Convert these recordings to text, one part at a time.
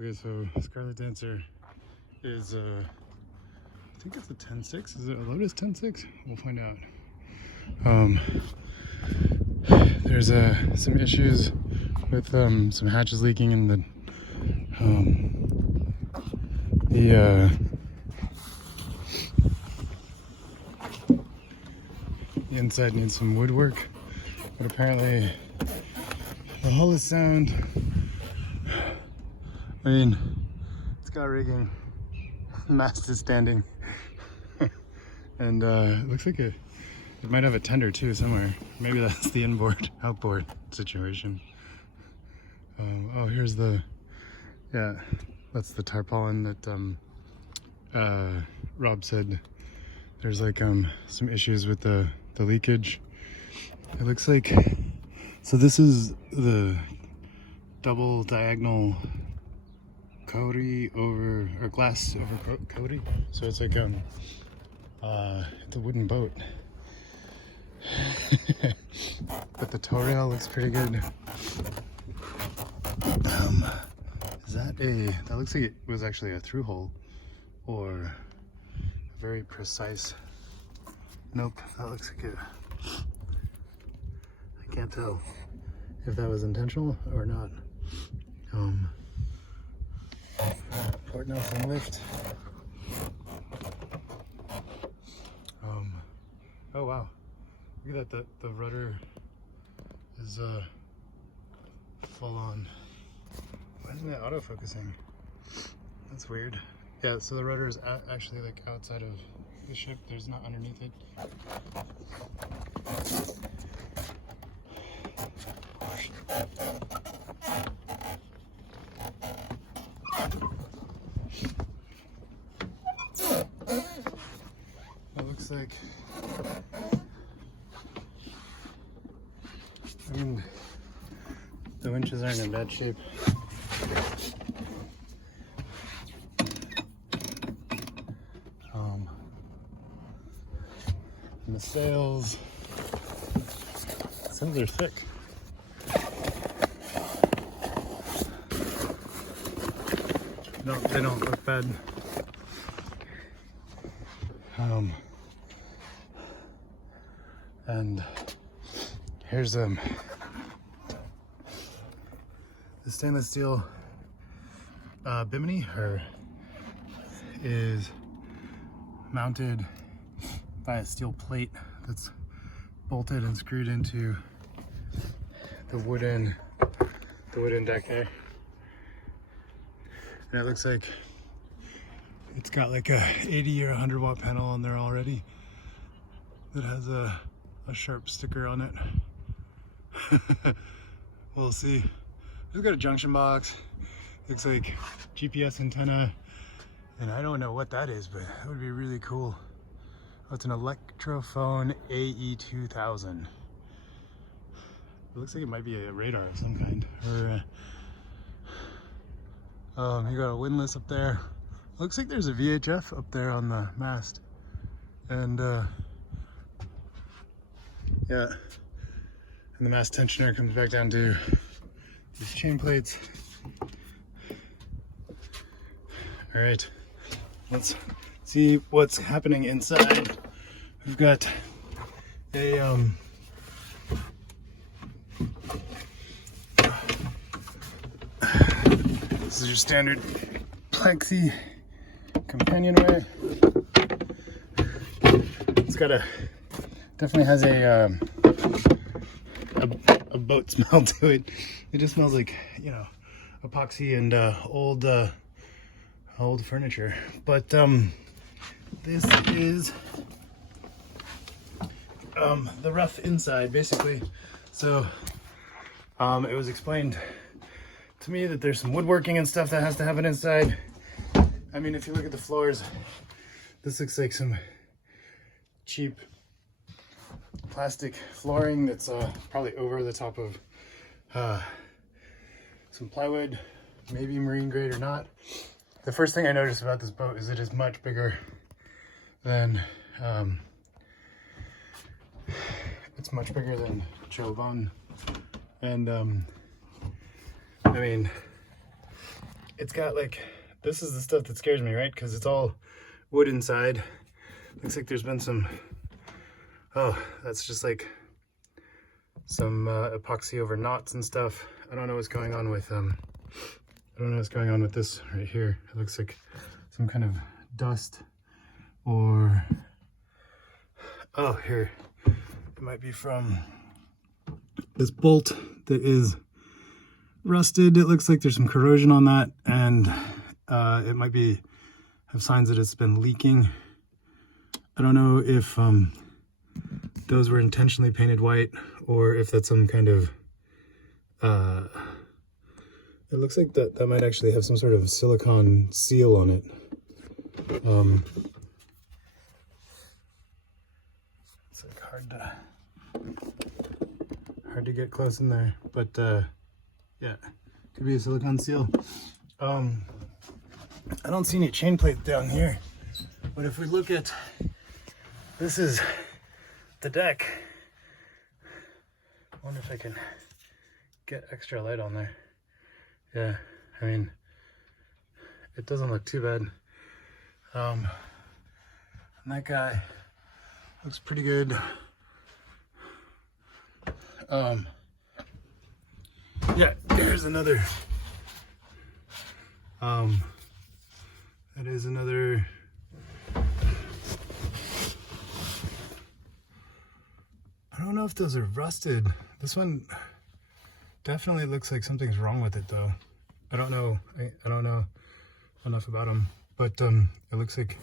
Okay, so Scarlet Dancer is I think it's a 10.6. Is it a Lotus 10.6? We'll find out. There's some issues with some hatches leaking and the inside needs some woodwork, but apparently the hull is sound. I mean, it's got rigging, mast is standing, and it looks like it might have a tender too somewhere. Maybe that's the inboard, outboard situation. Oh, here's that's the tarpaulin that Rob said there's like some issues with the leakage. It looks like, so this is the double diagonal glass over coating. So it's like it's a wooden boat. But the toe rail looks pretty good. That looks like it was actually a through hole or a very precise. Nope, that looks like it. I can't tell if that was intentional or not. Port Nelson lift. Oh wow, look at that, the rudder is full on. Why isn't it auto-focusing? That's weird. Yeah, so the rudder is actually like outside of the ship. There's not underneath it. It looks like, I mean, the winches aren't in bad shape. And the sails are thick. No, they don't look bad. And here's the stainless steel bimini is mounted by a steel plate that's bolted and screwed into the wooden deck there. And it looks like it's got like a 80 or 100 watt panel on there already that has a sharp sticker on it. We'll see. It's got a junction box. Looks like GPS antenna, and I don't know what that is, but that would be really cool. Oh, it's an Electrophone AE2000. It looks like it might be a radar of some kind. Or you got a windlass up there. Looks like there's a VHF up there on the mast. And yeah, and the mast tensioner comes back down to these chain plates. All right, let's see what's happening inside. We've got a this is your standard plexi companionway. It's got definitely has a boat smell to it. It just smells like, you know, epoxy and old furniture. But this is the rough inside, basically. So it was explained to me that there's some woodworking and stuff that has to happen inside. I mean, if you look at the floors, this looks like some cheap plastic flooring that's probably over the top of some plywood, maybe marine grade or not. The first thing I noticed about this boat is it is much bigger than it's much bigger than Chobon. And I mean, it's got like, this is the stuff that scares me, right? Because it's all wood inside. Looks like there's been some, oh, that's just like some epoxy over knots and stuff. I don't know what's going on with, I don't know what's going on with this right here. It looks like some kind of dust or, oh, here. It might be from this bolt that is rusted. It looks like there's some corrosion on that, and it might be have signs that it's been leaking. I don't know if those were intentionally painted white or if that's some kind of it looks like that might actually have some sort of silicone seal on it. It's like hard to get close in there, but yeah, could be a silicone seal. I don't see any chain plate down here, but if we look at, this is the deck. I wonder if I can get extra light on there. Yeah, I mean, it doesn't look too bad. And that guy looks pretty good. Yeah, there's another. That is another. I don't know if those are rusted. This one definitely looks like something's wrong with it, though. I don't know. I don't know enough about them, but it looks like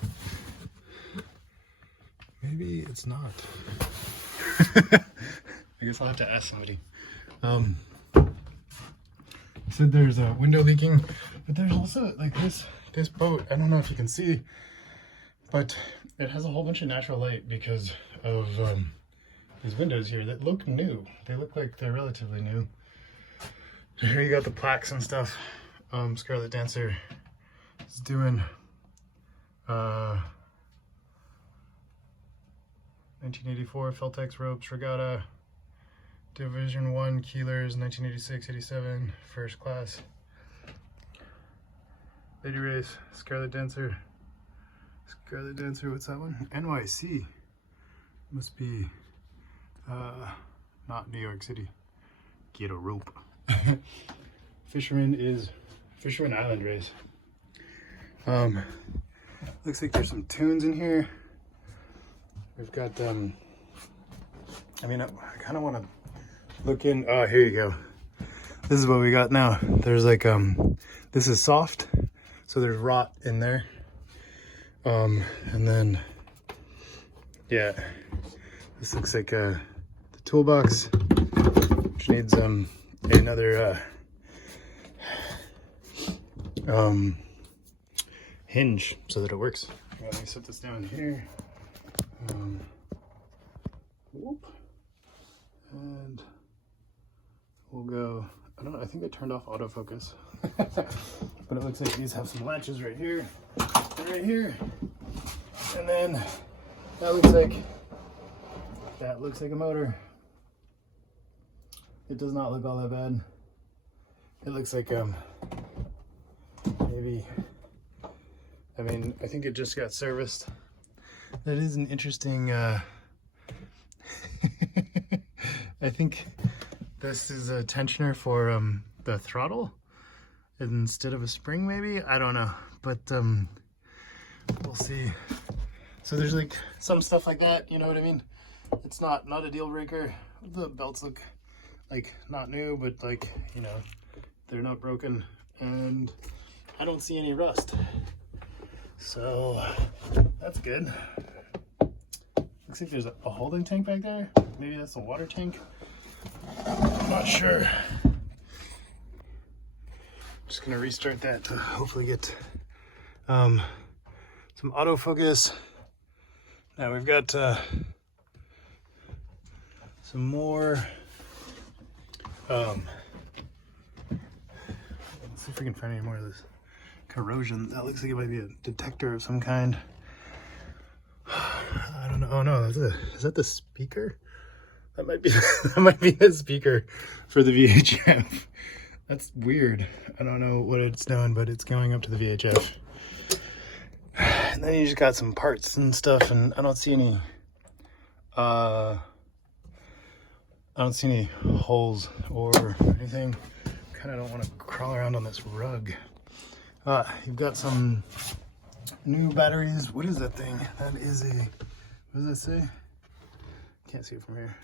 maybe it's not. I guess I'll have to ask somebody. Said there's a window leaking, but there's also like this boat. I don't know if you can see, but it has a whole bunch of natural light because of these windows here that look new. They look like they're relatively new. Here you got the plaques and stuff. Scarlet Dancer is doing 1984 Feltex ropes regatta, Division 1 keelers, 1986-87 first class. Lady race, Scarlet Dancer. Scarlet Dancer, what's that one? NYC. Must be not New York City. Get a rope. Fisherman Island race. Looks like there's some tunes in here. We've got I mean, I kind of want to look in. Oh, here you go. This is what we got now. There's like this is soft, so there's rot in there. And then yeah, this looks like the toolbox, which needs another hinge so that it works. Let me set this down here. Whoop. And we'll go, I don't know, I think I turned off autofocus. But it looks like these have some latches right here, and right here. And then that looks like a motor. It does not look all that bad. It looks like maybe, I mean, I think it just got serviced. That is an interesting I think this is a tensioner for the throttle instead of a spring, maybe. I don't know, but we'll see. So there's like some stuff like that, you know what I mean? It's not a deal breaker. The belts look like not new, but like, you know, they're not broken, and I don't see any rust, so that's good. Looks like there's a holding tank back there. Maybe that's a water tank. I'm not sure. Just gonna restart that to hopefully get some autofocus. Now we've got some more. Let's see if we can find any more of this corrosion. That looks like it might be a detector of some kind. I don't know. Oh no, is that the speaker? That might be the speaker for the VHF. That's weird. I don't know what it's doing, but it's going up to the VHF. And then you just got some parts and stuff, and I don't see any holes or anything. Kind of don't want to crawl around on this rug. You've got some new batteries. What is that thing? That is a, what does that say? Can't see it from here.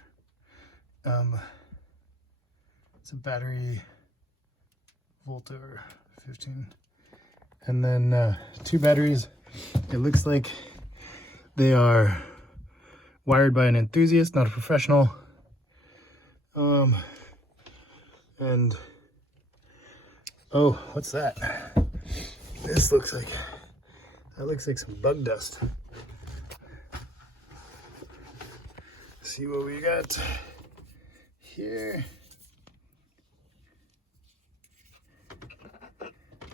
It's a battery Volta 15. And then 2 batteries. It looks like they are wired by an enthusiast, not a professional. And oh, what's that? This looks like, that looks like some bug dust. See what we got here.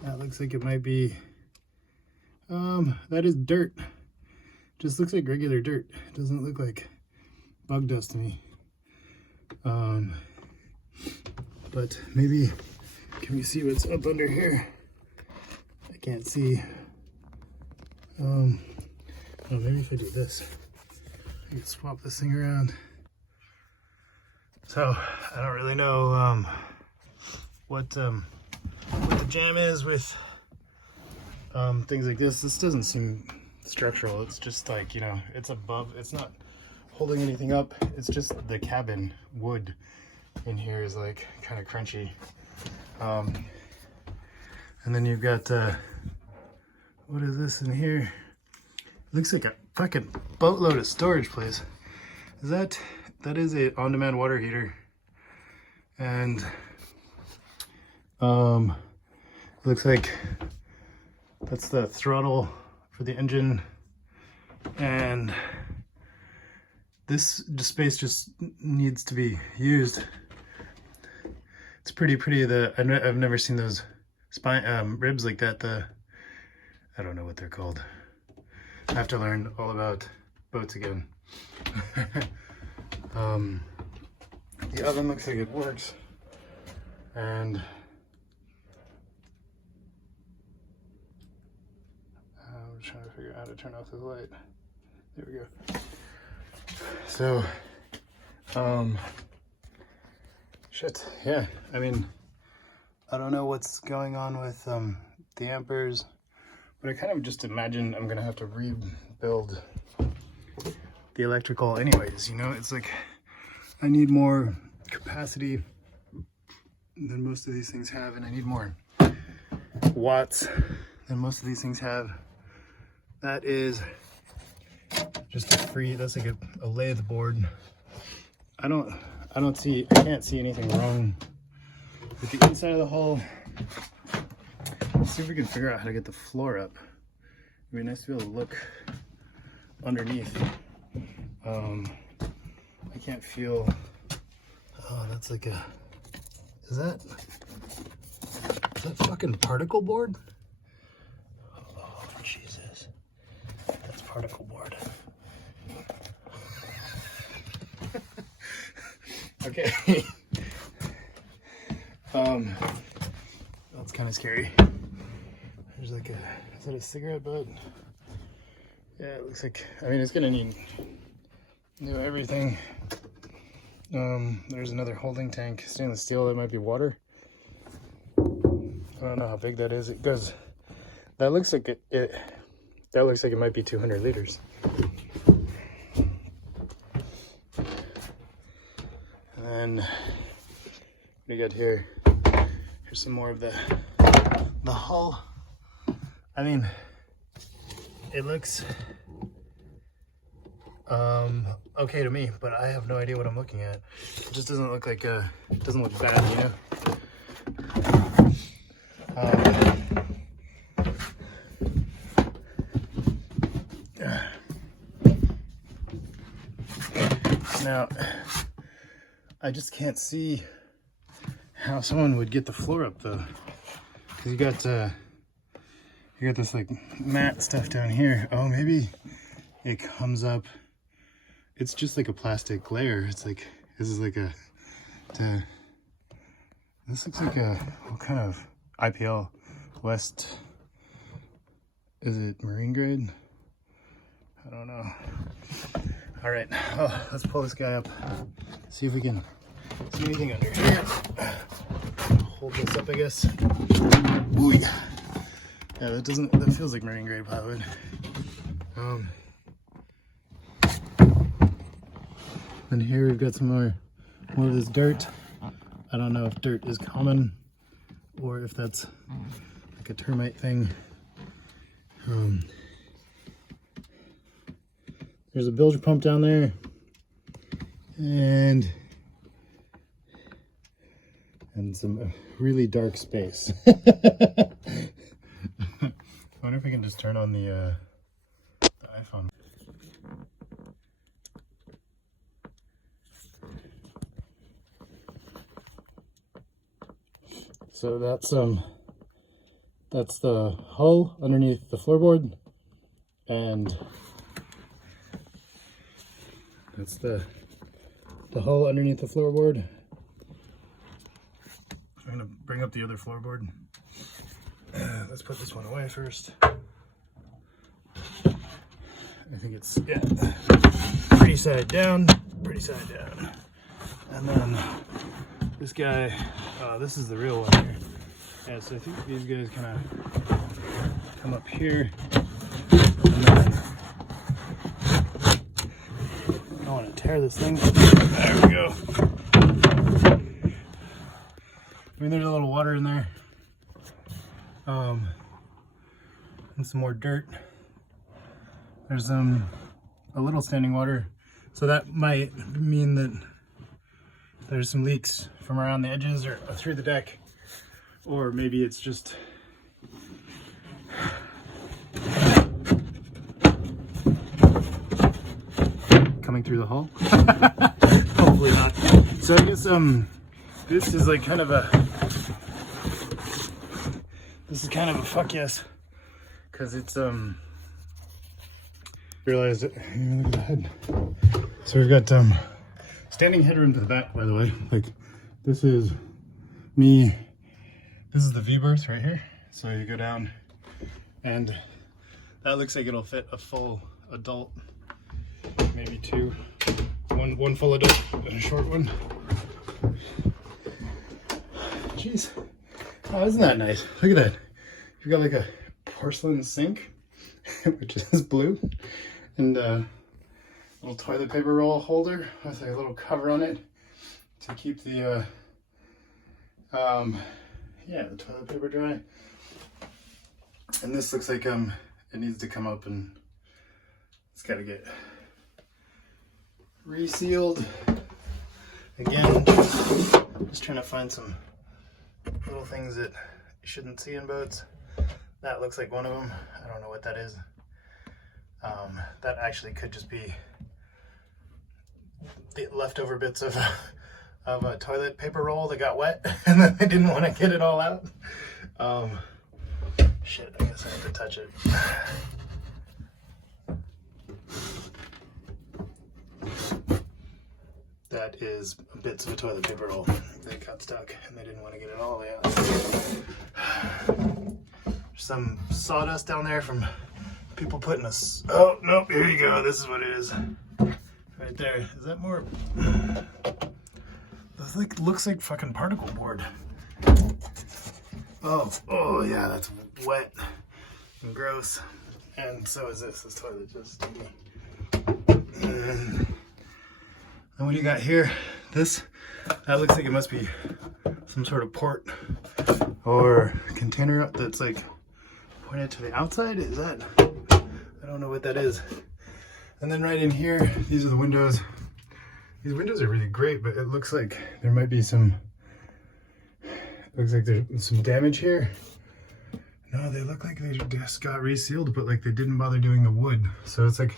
That looks like it might be, that is dirt. Just looks like regular dirt. It doesn't look like bug dust to me. But maybe, can we see what's up under here? I can't see. Oh, maybe if I do this, I can swap this thing around. So I don't really know what the jam is with things like this. This doesn't seem structural. It's just like, you know, it's above, it's not holding anything up. It's just the cabin wood in here is like kind of crunchy. And then you've got what is this in here? It looks like a fucking boatload of storage, place. Is that is a on-demand water heater. And looks like that's the throttle for the engine, and this space just needs to be used. It's pretty. I've never seen those spine ribs like that. I don't know what they're called. I have to learn all about boats again. The oven looks like it works, and I'm trying to figure out how to turn off this light. There we go. So, shit, yeah, I mean, I don't know what's going on with the amperes, but I kind of just imagine I'm gonna have to rebuild the electrical anyways, you know? It's like I need more capacity than most of these things have, and I need more watts than most of these things have. That is just a free, that's like a lathe board. I can't see anything wrong with the inside of the hull. Let's see if we can figure out how to get the floor up. It'd be nice to be able to look underneath. I can't feel, oh, that's like a, is that fucking particle board? Oh, Jesus. That's particle board. Okay. That's kind of scary. There's like a, is that a cigarette butt? Yeah, it looks like, I mean, it's gonna need new everything. There's another holding tank, stainless steel, that might be water. I don't know how big that is. It goes, that looks like that looks like it might be 200 liters. And then what do you got here? Here's some more of the hull. I mean, it looks okay to me, but I have no idea what I'm looking at. It just doesn't look like it doesn't look bad, you know. Now, I just can't see how someone would get the floor up though. 'Cause you got this like mat stuff down here. Oh, maybe it comes up. It's just like a plastic layer. It's like, this is like This looks like a, what kind of IPL West, is it marine grade? I don't know. All right, let's pull this guy up. See if we can see anything under here. Hold this up, I guess. Ooh, yeah. Yeah, that feels like marine grade plywood. And here we've got some more of this dirt. I don't know if dirt is common or if that's like a termite thing. There's a bilge pump down there, and some really dark space. I wonder if we can just turn on the iPhone. So that's the hull underneath the floorboard, and that's the hull underneath the floorboard. I'm gonna bring up the other floorboard. Let's put this one away first. I think it's, yeah, pretty side down. And then this guy, this is the real one here. Yeah, so I think these guys kind of come up here. And then I don't want to tear this thing. There we go. I mean, there's a little water in there. And some more dirt. There's a little standing water. So that might mean that there's some leaks from around the edges or through the deck. Or maybe it's just coming through the hull. Hopefully not. So I guess this is like kind of a fuck yes, because it's realized it. Look at the head. So we've got standing headroom to the back, by the way. Like, this is me. This is the V-berth right here. So you go down, and that looks like it'll fit a full adult, maybe two. One full adult and a short one. Jeez. Oh, isn't that nice? Look at that. You've got like a porcelain sink, which is blue, and a little toilet paper roll holder with a little cover on it to keep the the toilet paper dry. And this looks like it needs to come up, and it's got to get resealed again. Just trying to find some little things that you shouldn't see in boats. That looks like one of them. I don't know what that is. That actually could just be the leftover bits of a toilet paper roll that got wet and then they didn't want to get it all out. Shit, I guess I have to touch it. That is bits of a toilet paper roll. They got stuck and they didn't want to get it all the way out. Some sawdust down there from people putting us. Oh, nope, here you go. This is what it is. Right there. Is that more? That like looks like fucking particle board. Oh yeah, that's wet and gross. And so is this toilet just sticky. And what do you got here? That looks like it must be some sort of port or container that's like pointed to the outside. Is that? I don't know what that is. And then right in here, these are the windows. These windows are really great, but it looks like there might be some, looks like there's some damage here. No, they look like they just got resealed, but like they didn't bother doing the wood. So it's like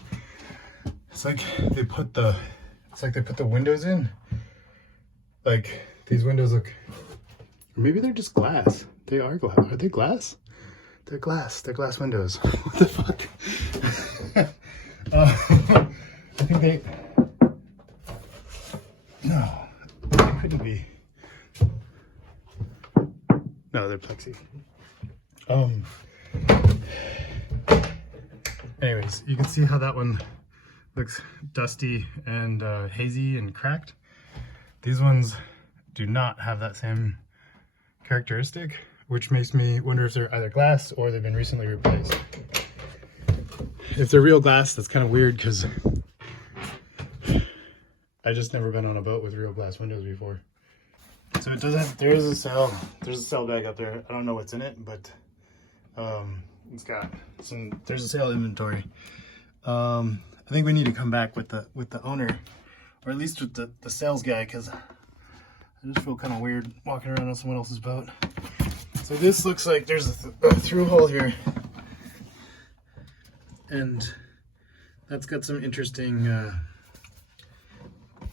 they put the windows in. Like these windows look, or maybe they're just glass. They are glass. Are they glass? They're glass. They're glass windows. What the fuck? I think they. No, they couldn't be. No, they're plexi. Anyways, you can see how that one looks dusty and hazy and cracked. These ones do not have that same characteristic, which makes me wonder if they're either glass or they've been recently replaced. If they're real glass, that's kind of weird because I just never been on a boat with real glass windows before. So it doesn't, there's a sail bag up there. I don't know what's in it, but it's got some, there's a sail inventory. I think we need to come back with the owner, or at least with the sales guy, because I just feel kind of weird walking around on someone else's boat. So this looks like there's a through hole here, and that's got some interesting, I'm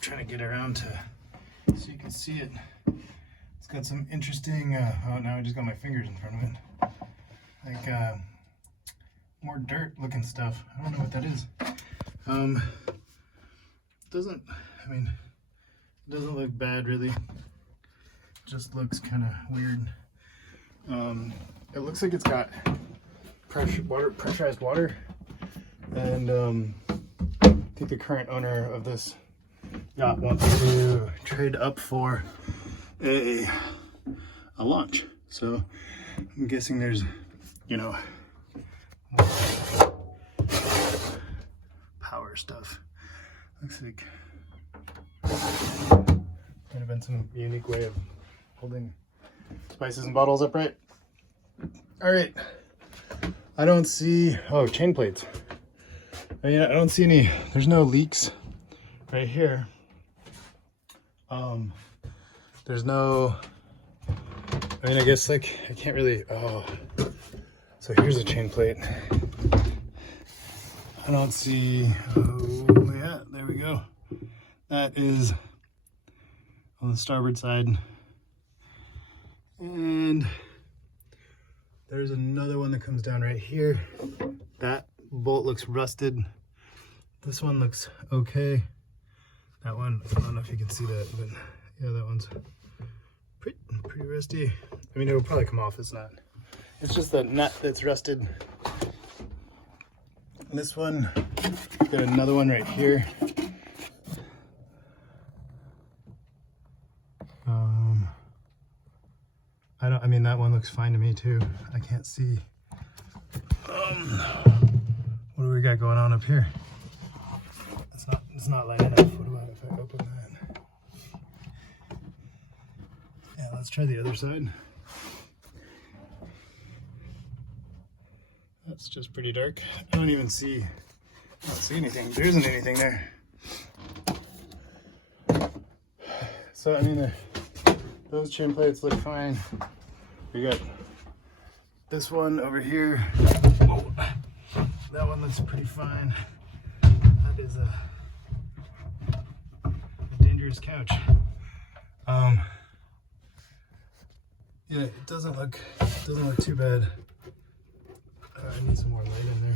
trying to get around to so you can see it. It's got some interesting, oh, now I just got my fingers in front of it. Like more dirt looking stuff. I don't know what that is. Doesn't, I mean, it doesn't look bad really. It just looks kind of weird. It looks like it's got pressurized water, and I think the current owner of this yacht wants to trade up for a launch. So I'm guessing there's, you know, power stuff. Looks like might have been some unique way of holding spices and bottles upright. All right, I don't see, oh, chain plates. I mean, I don't see any, there's no leaks right here. There's no, I mean, I guess like, I can't really, oh, so here's a chain plate. I don't see, oh yeah, there we go. That is on the starboard side. And there's another one that comes down right here. That bolt looks rusted. This one looks okay. That one, I don't know if you can see that, but yeah, that one's pretty rusty. I mean, it will probably come off, it's not. It's just the nut that's rusted. And this one, got another one right here. I mean, that one looks fine to me too. I can't see. What do we got going on up here? It's not light enough. What about if I open that? Yeah, let's try the other side. That's just pretty dark. I don't see anything. There isn't anything there. So, I mean, those chain plates look fine. We got this one over here. Whoa. That one looks pretty fine. That is a dangerous couch. Yeah, it doesn't look too bad. I need some more light in there.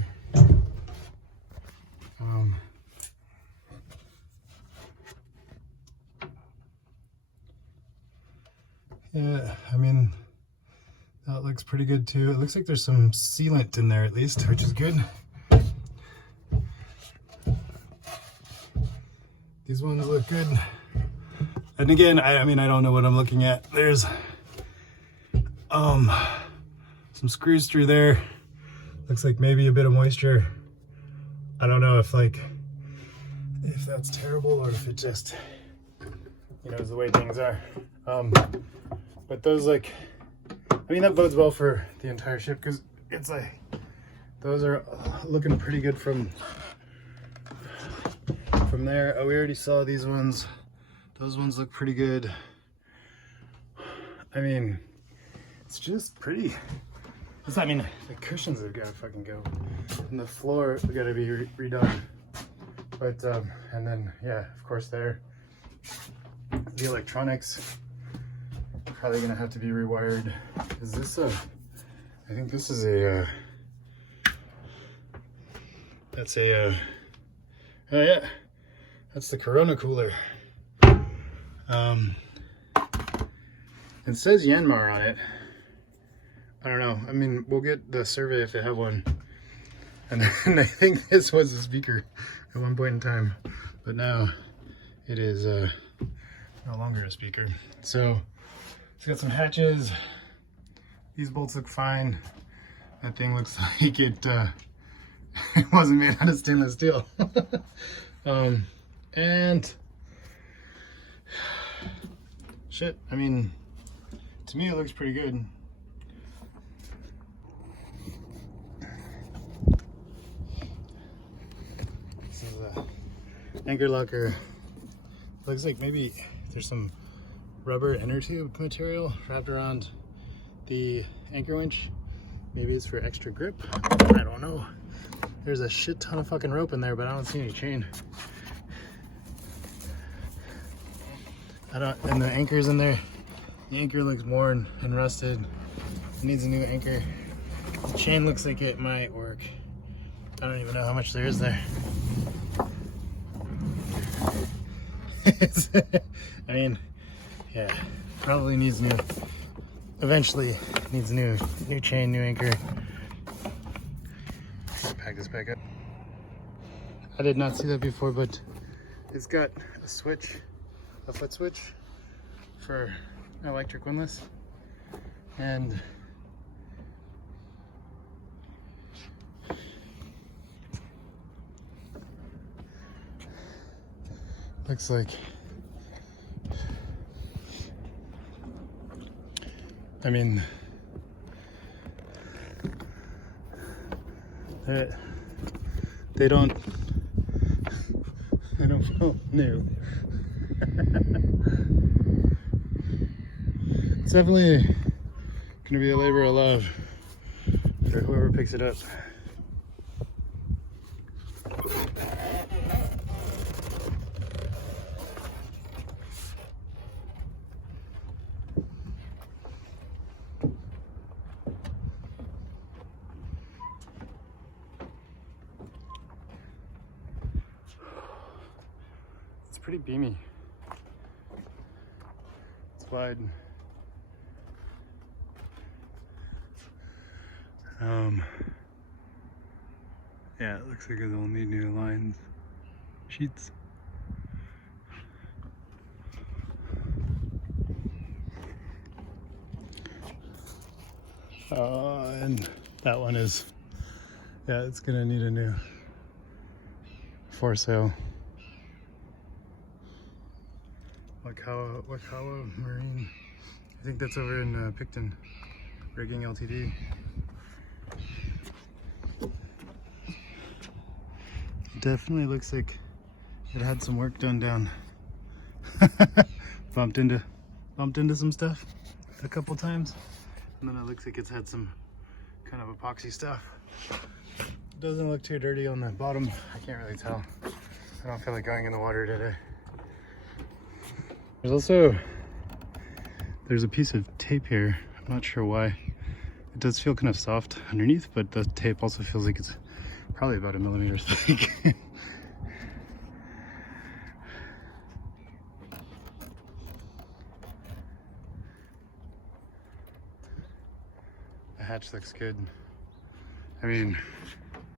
Yeah, I mean, that looks pretty good too. It looks like there's some sealant in there at least, which is good. These ones look good. And again, I mean, I don't know what I'm looking at. There's some screws through there. Looks like maybe a bit of moisture. I don't know if that's terrible or if it just, you know, is the way things are. But those, like, I mean, that bodes well for the entire ship because it's like, those are looking pretty good from there. Oh, we already saw these ones. Those ones look pretty good. I mean, it's just pretty. I mean, the cushions have got to fucking go. And the floor we got to be redone. But, and then, yeah, of course there. The electronics, probably going to have to be rewired. Is this I think this is that's oh yeah, that's the Corona cooler. It says Yanmar on it. I don't know. I mean, we'll get the survey if they have one. And then I think this was a speaker at one point in time, but now it is no longer a speaker. So it's got some hatches. These bolts look fine. That thing looks like it wasn't made out of stainless steel. And shit, I mean, to me it looks pretty good. This is a anchor locker. Looks like maybe there's some rubber inner tube material wrapped around the anchor winch. Maybe it's for extra grip. I don't know. There's a shit ton of fucking rope in there, but I don't see any chain. And the anchor's in there. The anchor looks worn and rusted. It needs a new anchor. The chain looks like it might work. I don't even know how much there is there. I mean, yeah, probably needs new. Eventually needs new chain, new anchor. Pack this back up. I did not see that before, but it's got a switch, a foot switch for electric windlass, and looks like, I mean, they don't feel new. It's definitely gonna be a labor of love for whoever picks it up. It's pretty beamy. It's wide. Yeah, it looks like it'll need new lines, sheets. And that one is, yeah, it's gonna need a new foresail. Wakawa Marine. I think that's over in Picton, Rigging Ltd. Definitely looks like it had some work done down. bumped into some stuff a couple times, and then it looks like it's had some kind of epoxy stuff. It doesn't look too dirty on the bottom. I can't really tell. I don't feel like going in the water today. There's a piece of tape here. I'm not sure why. It does feel kind of soft underneath, but the tape also feels like it's probably about 1 millimeter thick. The hatch looks good. I mean,